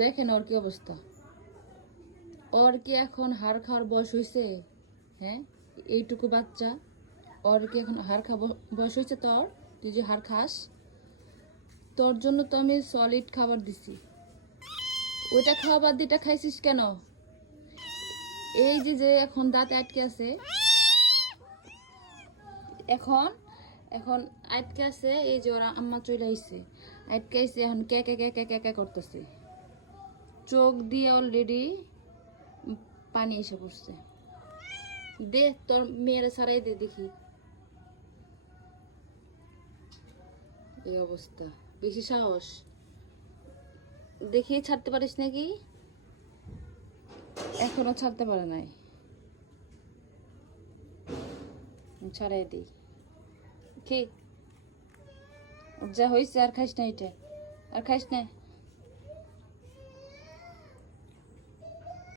দেখেন ওর কি অবস্থা। ওর কি এখন হাড় খাওয়ার বয়স হয়েছে? হ্যাঁ, এইটুকু বাচ্চা, ওর কি এখন হাড় খাওয়া বয়স হয়েছে তোর? তুই যে হাড় খাস, তোর জন্য তো আমি সলিড খাবার দিছি। ওইটা খাওয়া বাদ দিয়ে এটা খাইছিস কেন? এই যে যে এখন দাঁত আটকে আছে, এখন এখন আটকে আছে, এই যে ওরা আম্মা চলে আইছে, আটকে আইছে, এখন কে কে কে কে কে কে করতেছে, চোখ দিয়ে অলরেডি পানি এসে পড়ছে। দে তোর মেয়েরা ছাড়াই দে দেখি। এই অবস্থা, বেশি সাহস, দেখি ছাড়তে পারিস নাকি? এখনো ছাড়তে পারে নাই, ছাড়াই দিই। ঠিক যা হয়েছে, আর খাইস না, এটা আর খাইস না।